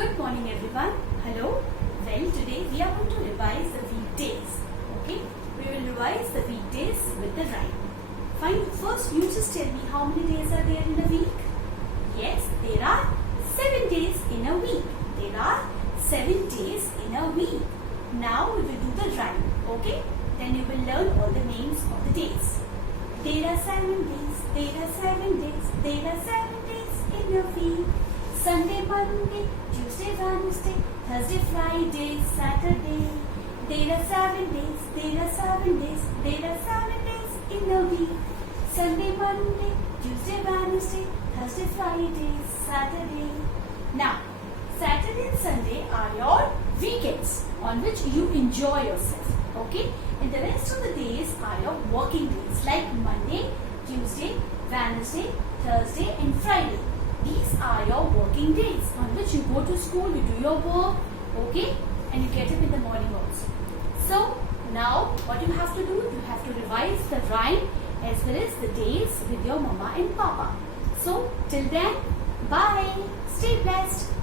Good morning everyone. Hello. Well, today we are going to revise the weekdays. Okay. We will revise the weekdays with the rhyme. Fine. First you just tell me how many days are there in a week. Yes, there are 7 days in a week. There are 7 days in a week. Now we will do the rhyme. Okay. Then you will learn all the names of the days. There are 7 days. There are 7 days. There are 7 days in a week. Sunday, Monday, Tuesday, Wednesday, Thursday, Friday, Saturday. There are 7 days. There are 7 days. There are 7 days in a week. Sunday, Monday, Tuesday, Wednesday, Thursday, Friday, Saturday. Now, Saturday and Sunday are your weekends on which you enjoy yourself. Okay? And the rest of the days are your working days like Monday, Tuesday, Wednesday, Thursday and Friday. These are your working days on which you go to school, you do your work, okay? And you get up in the morning also. So, now what you have to do, you have to revise the rhyme as well as the days with your mama and papa. So, till then, bye. Stay blessed.